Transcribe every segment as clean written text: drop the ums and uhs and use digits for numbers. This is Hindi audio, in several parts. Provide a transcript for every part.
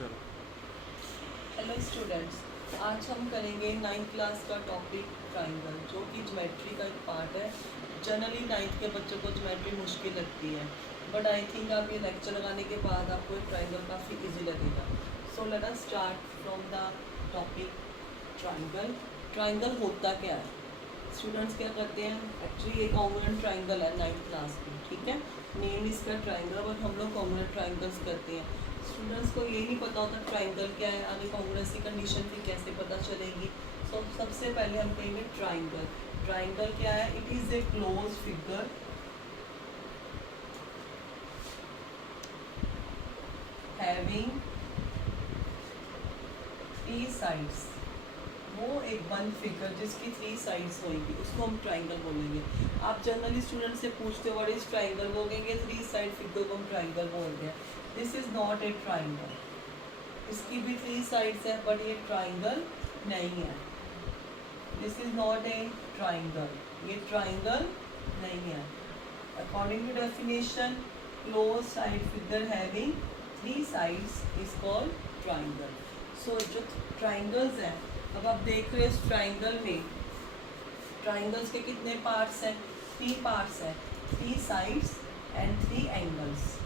चलो। हेलो स्टूडेंट्स, आज हम करेंगे 9th क्लास का टॉपिक ट्राइंगल, जो कि ज्योमेट्री का एक पार्ट है। जनरली 9th के बच्चों को ज्योमेट्री मुश्किल लगती है, बट आई थिंक आप ये लेक्चर लगाने के बाद आपको एक ट्राइंगल काफ़ी इजी लगेगा। So let us start from the topic triangle. Triangle होता क्या है? स्टूडेंट्स क्या करते हैं, एक्चुअली एक कॉन्ग्रुएंट ट्राइंगल है 9th क्लास की, ठीक है। नेम इसका ट्राइंगल, बट हम लोग कॉन्ग्रुएंट ट्राइंगल्स करते हैं। स्टूडेंट्स को ये नहीं पता होता ट्राइंगल क्या है, आगे कॉन्ग्रुएंस की कंडीशन भी कैसे पता चलेगी। सो सबसे पहले हम कहेंगे ट्राइंगल। ट्राइंगल क्या है? It is a close figure having 3 sides. वो एक वन फिगर जिसकी 3 साइड्स होंगी, उसको हम ट्राइंगल बोलेंगे। आप जनरली स्टूडेंट से पूछते हो व्हाट इज ट्राइंगल, बोलेंगे 3 साइड फिगर को हम ट्राइंगल बोलते हैं। This is not a triangle. इसकी भी 3 साइड्स है, बट ये ट्राइंगल नहीं है। This is not a triangle, ये ट्राइंगल नहीं है। According to definition, close side figure having 3 sides is called triangle. So जो ट्राइंगल्स हैं, अब आप देख रहे हो इस ट्राइंगल में, ट्राइंगल्स के कितने पार्ट्स हैं? 3 पार्ट्स हैं, 3 साइड्स एंड 3 एंगल्स।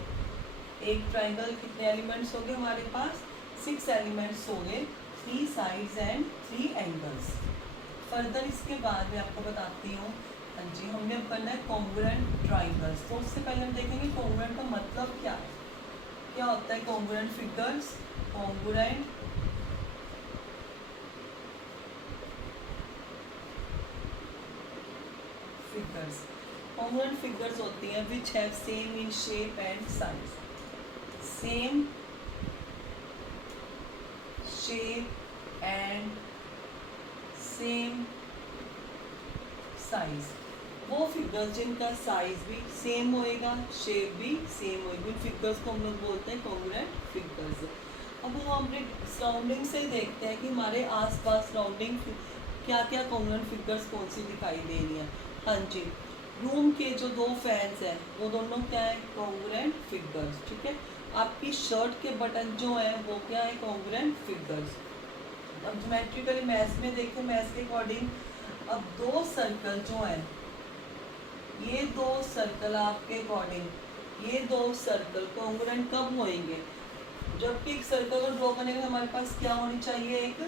एक ट्राइंगल कितने एलिमेंट्स हो गए हमारे पास? 6 एलिमेंट्स हो गए, 3 साइड्स एंड 3 एंगल्स। फर्दर इसके बाद मैं आपको बताती हूँ। हाँ जी, हमने अब करना है कॉन्ग्रुएंट ट्राइंगल्स। तो उससे पहले हम देखेंगे कॉन्ग्रुएंट का मतलब क्या है, क्या होता है congruent figures. Congruent figures, congruent figures होती हैं which have same in shape and size. Same shape and same size. वो फिगर्स जिनका साइज भी सेम होएगा, शेप भी सेम होएगी, उन फिगर्स को हम लोग बोलते हैं कॉन्ग्रुएंट फिगर्स। अब हम अपने सराउंडिंग से देखते हैं कि हमारे आसपास सराउंडिंग क्या क्या कॉन्ग्रुएंट फिगर्स कौन सी दिखाई दे रही हैं। हाँ जी, रूम के जो 2 फैंस हैं वो दोनों क्या है? कॉन्ग्रुएंट फिगर्स, ठीक है। आपकी शर्ट के बटन जो हैं वो क्या है? Congruent figures. अब ज्योमेट्रिकली मैथ्स में देखें, मैथ्स के अकॉर्डिंग, अब 2 सर्कल जो हैं, ये 2 सर्कल आपके अकॉर्डिंग, ये 2 सर्कल कॉन्ग्रुएंट कब होंगे? जबकि एक सर्कल को ड्रॉ करने के लिए हमारे पास क्या होनी चाहिए? एक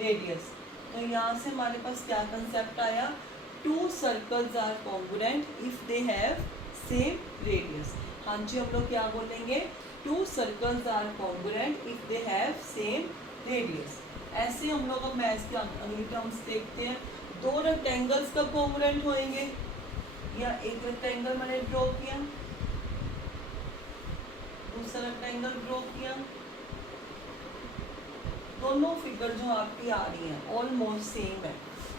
रेडियस। तो यहाँ से हमारे पास क्या कंसेप्ट आया? 2 circles are congruent if they have same radius. हाँ जी, हम लोग क्या बोलेंगे? 2 circles are congruent if they have same radius. ऐसे हम लोग अब मैथ्स के अगली टर्म्स देखते हैं। 2 रेक्टेंगल्स कब कॉन्ग्रुएंट होंगे? या एक रेक्टेंगल मैंने ड्रॉ किया, दूसरा रेक्टेंगल ड्रॉ किया, दोनों फिगर जो आपकी आ रही हैं ऑलमोस्ट सेम है।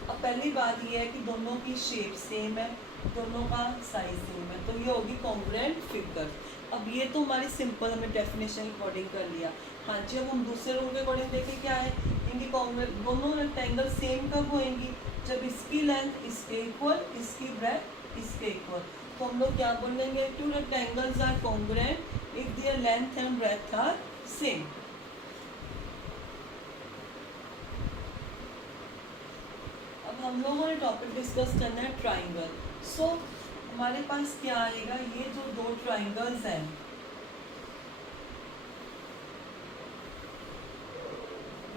अब पहली बात ये है कि दोनों की शेप सेम है, दोनों का साइज सेम है, तो ये होगी कॉन्ग्रुएंट फिगर। अब ये तो हमारी सिंपल हमने डेफिनेशन अकॉर्डिंग कर लिया। हाँ जी, अब हम दूसरे रूल के अकॉर्डिंग देखें क्या है। इनकी कॉन्ग्रुएंट दोनों रेक्टेंगल सेम कब होएंगी? जब इसकी लेंथ इसके इक्वल, इसकी ब्रेथ इसके इक्वल। तो हम लोग क्या बोलेंगे? 2 rectangles are congruent if their length and breadth are same. अब हम लोगों ने टॉपिक डिस्कस करना है ट्राइंगल। सो हमारे पास क्या आएगा? ये जो 2 ट्राइंगल्स हैं,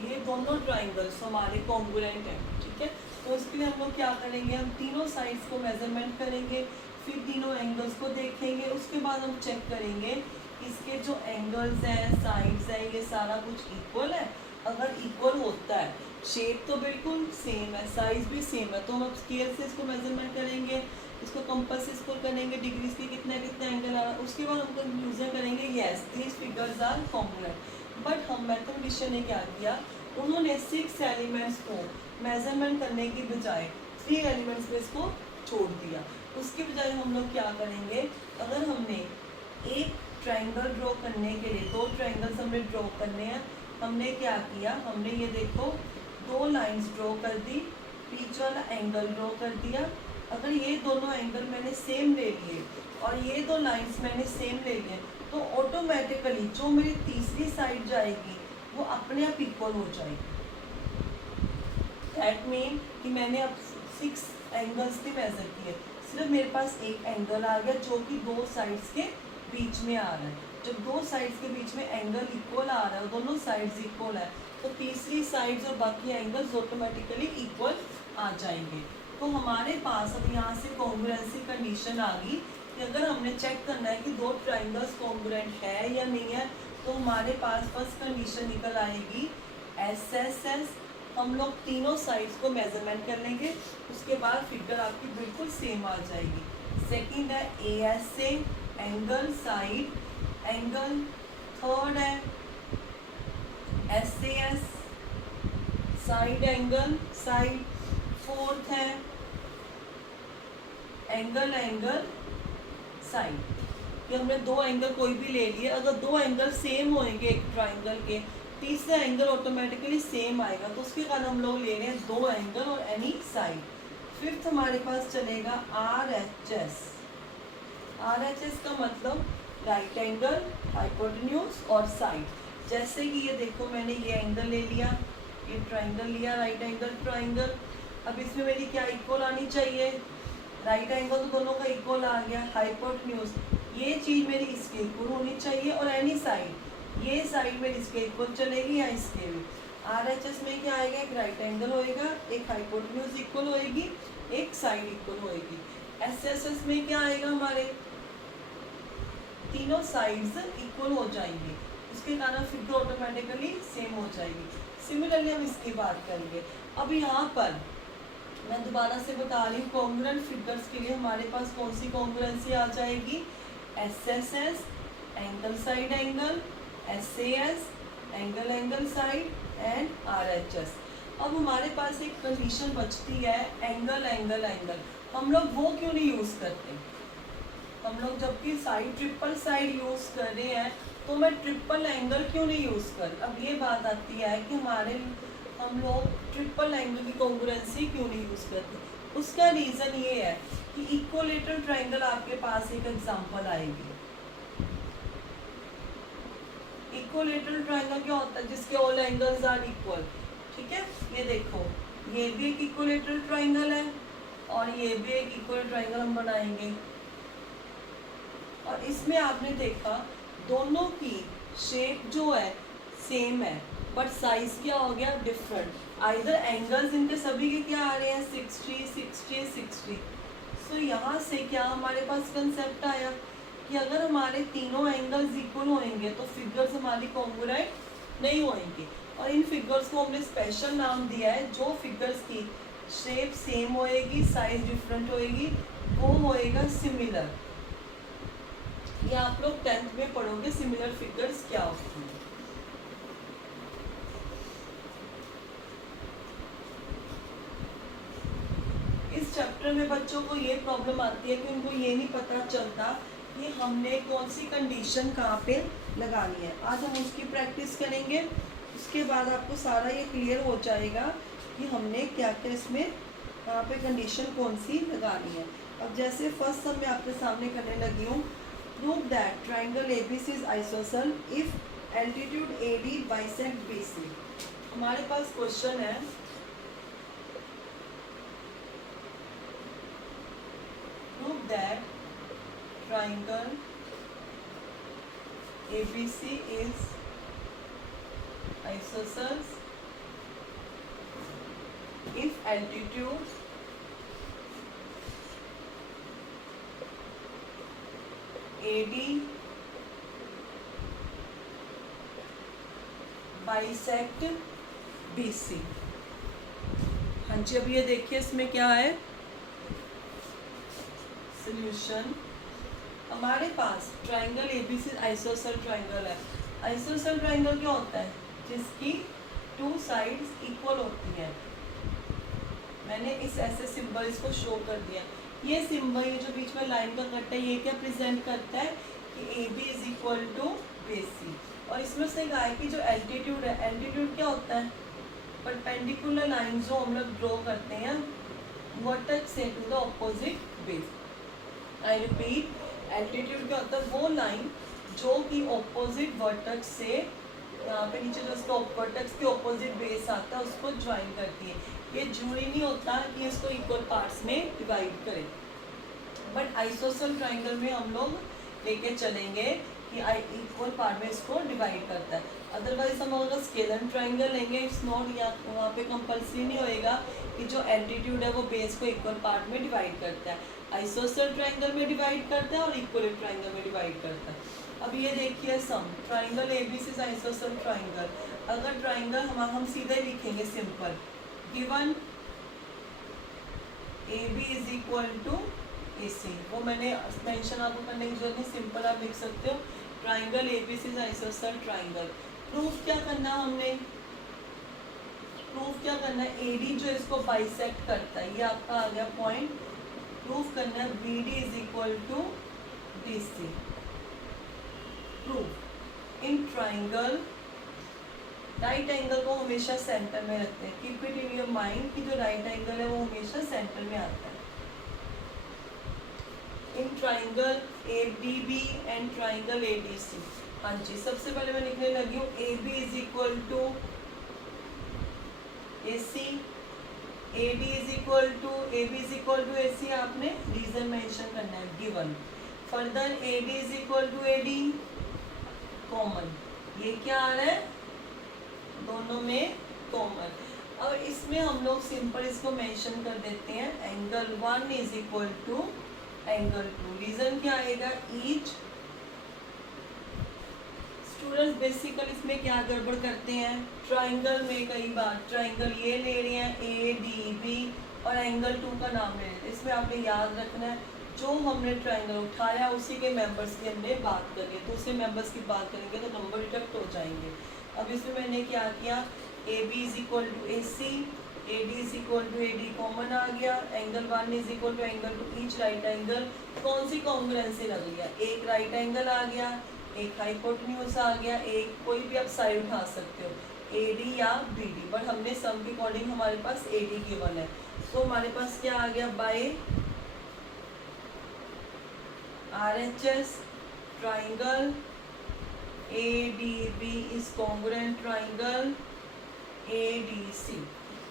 ये दोनों ट्राइंगल्स हमारे कॉन्ग्रुएंट हैं, ठीक है। तो इसके लिए हम लोग क्या करेंगे? हम तीनों साइड्स को मेजरमेंट करेंगे, फिर तीनों एंगल्स को देखेंगे, उसके बाद हम चेक करेंगे इसके जो एंगल्स हैं, साइड्स हैं, ये सारा कुछ इक्वल है। अगर इक्वल होता है, शेप तो बिल्कुल सेम है, साइज भी सेम है, तो हम अब स्केल से इसको मेजरमेंट करेंगे, इसको कंपास से इसको करेंगे, डिग्रीज के कितना कितना एंगल आ रहा है। उसके बाद हम कंक्लूजन करेंगे yes these figures are congruent. But हम मैथमेटिशियन ने क्या किया? उन्होंने 6 एलिमेंट्स को मेजरमेंट करने की बजाय 3 एलिमेंट्स में इसको छोड़ दिया। उसके बजाय हम लोग क्या करेंगे? अगर हमने एक ट्राइंगल ड्रॉ करने के लिए 2 ट्राइंगल्स हमें ड्रॉ करने हैं, हमने क्या किया? हमने ये देखो 2 लाइंस ड्रॉ कर दी, बीच वाला एंगल ड्रॉ कर दिया। अगर ये दोनों एंगल मैंने सेम ले लिए और ये 2 लाइंस मैंने सेम ले लिए, तो ऑटोमेटिकली जो मेरी तीसरी साइड जाएगी वो अपने आप इक्वल हो जाएगी। दैट मीन कि मैंने अब 6 एंगल्स भी मेजर किए, सिर्फ मेरे पास एक एंगल आ गया जो कि दो साइड्स के बीच में आ रहा है। जब दो साइड्स के बीच में एंगल इक्वल आ रहा है, दोनों साइड्स इक्वल है, तो तीसरी साइड्स और बाकी एंगल्स ऑटोमेटिकली इक्वल आ जाएंगे। तो हमारे पास अब यहाँ से कॉन्ग्रुएंसी कंडीशन आ गई कि अगर हमने चेक करना है कि दो ट्राइंगल्स कॉन्ग्रुएंट है या नहीं है, तो हमारे पास फर्स्ट कंडीशन निकल आएगी SSS। हम लोग तीनों साइड्स को मेजरमेंट कर लेंगे, उसके बाद फिगर आपकी बिल्कुल सेम आ जाएगी। सेकंड है ASA, angle side angle. Third है SAS, side angle side. Fourth है एंगल एंगल साइड। कि हमने दो एंगल कोई भी ले लिए, अगर दो एंगल सेम होंगे एक ट्राइंगल के, तीसरा एंगल ऑटोमेटिकली सेम आएगा, तो उसके कारण हम लोग ले रहे हैं दो एंगल और एनी साइड। फिफ्थ हमारे पास चलेगा RHS। RHS का मतलब राइट एंगल, हाइपोटेन्यूज और साइड। जैसे कि ये देखो, मैंने ये एंगल ले लिया, ये ट्राइंगल लिया, राइट एंगल ट्राइंगल। अब इसमें मेरी क्या इक्वल आनी चाहिए, राइट एंगल तो दोनों का इक्वल आ गया। हाइपोटेन्यूज, ये चीज़ मेरी इसके इक्वल होनी चाहिए, और एनी साइड, ये साइड मेरी इसके इक्वल चलेगी या इसके भी। RHS में क्या आएगा, एक राइट एंगल होएगा, एक हाइपोटेन्यूज इक्वल होएगी, एक साइड इक्वल होएगी। SSS में क्या आएगा, हमारे तीनों साइड्स इक्वल हो जाएंगे, उसके कारण फिगर ऑटोमेटिकली सेम हो जाएगी। सिमिलरली हम इसकी बात करेंगे। अब यहाँ पर मैं दोबारा से बता रही हूँ, कॉन्ग्रुएंट फिगर्स के लिए हमारे पास कौन सी कॉन्ग्रुएंसी आ जाएगी, SSS, angle side angle, SAS, angle angle side, and RHS। अब हमारे पास एक कंडीशन बचती है एंगल एंगल एंगल। हम लोग वो क्यों नहीं यूज़ करते, हम लोग जबकि साइड ट्रिपल साइड यूज़ कर रहे हैं, तो मैं ट्रिपल एंगल क्यों नहीं यूज़ कर। अब ये बात आती है कि हम लोग ट्रिपल एंगल की कॉन्ग्रुएंसी क्यों नहीं यूज़ करते। उसका रीज़न ये है कि इक्विलेटरल ट्राइंगल आपके पास एक एग्जांपल आएगी। इक्विलेटरल ट्राइंगल क्या होता है, जिसके ऑल एंगल्स आर इक्वल। ठीक है, ये देखो, ये भी एक इक्विलेटरल ट्राइंगल है और ये भी एक इक्वल ट्राइंगल हम बनाएंगे, और इसमें आपने देखा दोनों की शेप जो है सेम है, बट साइज क्या हो गया, डिफरेंट। आइदर एंगल्स इनके सभी के क्या आ रहे हैं, 60 60 60। सो यहाँ से क्या हमारे पास कंसेप्ट आया कि अगर हमारे तीनों एंगल्स इक्वल होंगे तो फिगर्स हमारी कॉन्ग्रुएंट नहीं होंगे, और इन फिगर्स को हमने स्पेशल नाम दिया है। जो फिगर्स की शेप सेम होएगी, साइज डिफरेंट होएगी, वो होएगा सिमिलर। ये आप लोग 10th में पढ़ोगे सिमिलर फिगर्स क्या होती हैं। इस चैप्टर में बच्चों को ये प्रॉब्लम आती है कि उनको ये नहीं पता चलता कि हमने कौन सी कंडीशन कहाँ पे लगानी है। आज हम उसकी प्रैक्टिस करेंगे, उसके बाद आपको सारा ये क्लियर हो जाएगा कि हमने क्या क्या इसमें कहाँ पे कंडीशन कौन सी लगानी है। अब जैसे फर्स्ट सब मैं आपके सामने करने लगी हूँ, prove that triangle ABC is ISOCELL if altitude AD bisect BC। हमारे पास क्वेश्चन है, prove that triangle ABC is isosceles if altitude AD bisect BC। हाँ जी, अब ये देखिए इसमें क्या है सोल्यूशन। हमारे पास ट्राइंगल ABC आइसोसेल ट्राइंगल है। आइसोसेल ट्राइंगल क्या होता है, जिसकी टू साइड्स इक्वल होती हैं। मैंने इस ऐसे सिंबल इसको शो कर दिया। ये सिंबल, ये जो बीच में लाइन का कट है, ये क्या प्रेजेंट करता है कि AB is equal to BC। और इसमें से कहा है कि जो एल्टीट्यूड है, एल्टीट्यूड क्या होता है, परपेंडिकुलर लाइन जो हम लोग ड्रॉ करते हैं वर्टेक्स से to the opposite base. I repeat, altitude क्या होता है, वो लाइन जो कि ऑपोजिट वर्टेक्स से यहाँ पे नीचे जो इसका वर्टेक्स के ऑपोजिट बेस आता है उसको ज्वाइन करती है। ये जरूरी नहीं होता कि इसको इक्वल पार्ट्स में डिवाइड करें, बट आइसोसेल ट्राइंगल में हम लोग लेके चलेंगे कि इक्वल पार्ट में इसको डिवाइड करता है। अदरवाइज हम अगर स्केलर ट्राइंगल लेंगे इट्स नॉट, या वहाँ पे कंपल्सरी नहीं होएगा कि जो एल्टीट्यूड है वो बेस को इक्वल पार्ट में डिवाइड करता है। आइसोसेल ट्राइंगल में डिवाइड करता है और इक्वल ट्राइंगल में डिवाइड करता है। अब ये देखिए some triangle ABC isosceles triangle. अगर ट्राइंगल हम सीधे लिखेंगे simple, given AB is equal to AC, वो मैंने मेंशन आपको करने की जरूरत नहीं, सिंपल आप लिख सकते हो triangle ABC isosceles triangle. Proof क्या करना हमने, प्रूफ क्या करना है, AD जो इसको बाइसेक्ट करता है, ये आपका आ गया पॉइंट। प्रूफ करना है BD is equal to DC। Proof in triangle right angle को हमेशा सेंटर में रखते हैं। Keep it in your mind कि जो राइट एंगल है वो हमेशा सेंटर में आता है। In triangle ABB and triangle ADC। हाँ जी, सबसे पहले मैं लिखने लगी हूँ AB is equal to AC, AD is equal to AB is equal to AC, आपने रीजन मेंशन करना है given. Further AD is equal to AD common, ये क्या आ रहा है, दोनों में कॉमन। अब इसमें हम लोग सिंपल इसको मेंशन कर देते हैं, angle 1 is equal to angle 2। Reason क्या आएगा, ईच। स्टूडेंट्स बेसिकली इसमें क्या गड़बड़ करते हैं, ट्राइंगल में कई बार ट्राइंगल ये ले रहे हैं ADB और एंगल 2 का नाम ले रहे हैं। इसमें आपने याद रखना है जो हमने ट्राइंगल उठाया उसी के मेंबर्स की हमने बात करनी है, दूसरे मेंबर्स की बात करेंगे तो नंबर डिडक्ट हो जाएंगे। अब इसमें मैंने क्या किया, AB is equal to AC, AD is equal to AD common आ गया, angle 1 is equal to angle 2, each right angle. कौन सी कॉन्ग्रुएंसी लग गया, एक राइट एंगल आ गया, एक हाइपोटेन्यूज आ गया, एक कोई भी आप साइड उठा सकते हो, AD या BD, बट हमने सम के अकॉर्डिंग हमारे पास AD गिवन है। सो हमारे पास क्या आ गया, by RHS triangle ADB is congruent triangle ADC।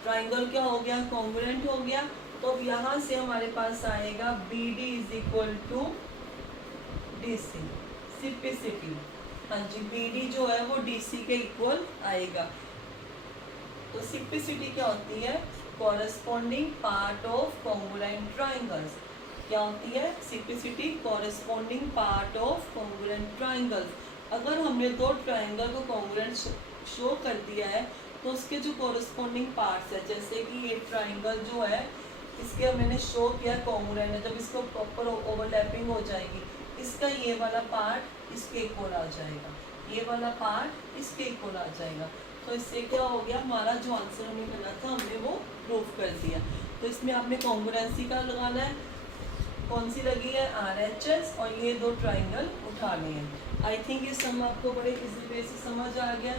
Triangle क्या हो गया, कॉन्ग्रुएंट हो गया। तो अब यहाँ से हमारे पास आएगा BD is equal to DC। Simplicity, हाँ जी, BD जो है वो DC के इक्वल आएगा। तो सिंपलिसिटी क्या होती है, corresponding part of congruent triangles. क्या होती है simplicity, corresponding part of congruent triangles. अगर हमने दो ट्राइंगल को कॉन्ग्रुएंट शो कर दिया है तो उसके जो कॉरेस्पॉन्डिंग पार्ट्स है, जैसे कि ये ट्राइंगल जो है इसके मैंने शो किया कॉन्ग्रुएंट है, जब इसको प्रॉपर ओवरलैपिंग हो जाएगी इसका ये वाला पार्ट इसके इक्वल आ जाएगा, ये वाला पार्ट इसके इक्वल आ जाएगा। तो इससे क्या हो गया, हमारा जो आंसर हमें करना था हमने वो प्रूफ कर दिया। तो इसमें आपने कॉन्ग्रुएंसी का लगाना है, कौन सी लगी है, RHS, और ये दो ट्राइंगल उठाने हैं। आई थिंक ये सम आपको बड़े इजी वे से समझ आ गया।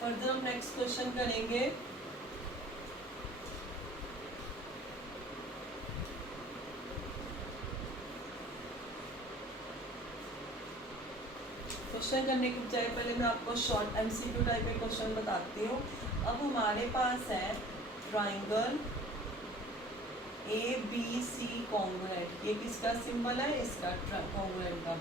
फर्दर हम नेक्स्ट क्वेश्चन करेंगे। क्वेश्चन करने के बजाय पहले मैं आपको शॉर्ट MCQ टाइप के क्वेश्चन बताती हूँ। अब हमारे पास है ट्राइंगल ABC कॉन्ग्रुएंट, ये किसका सिंबल है, इसका कॉन्ग्रुएंट का।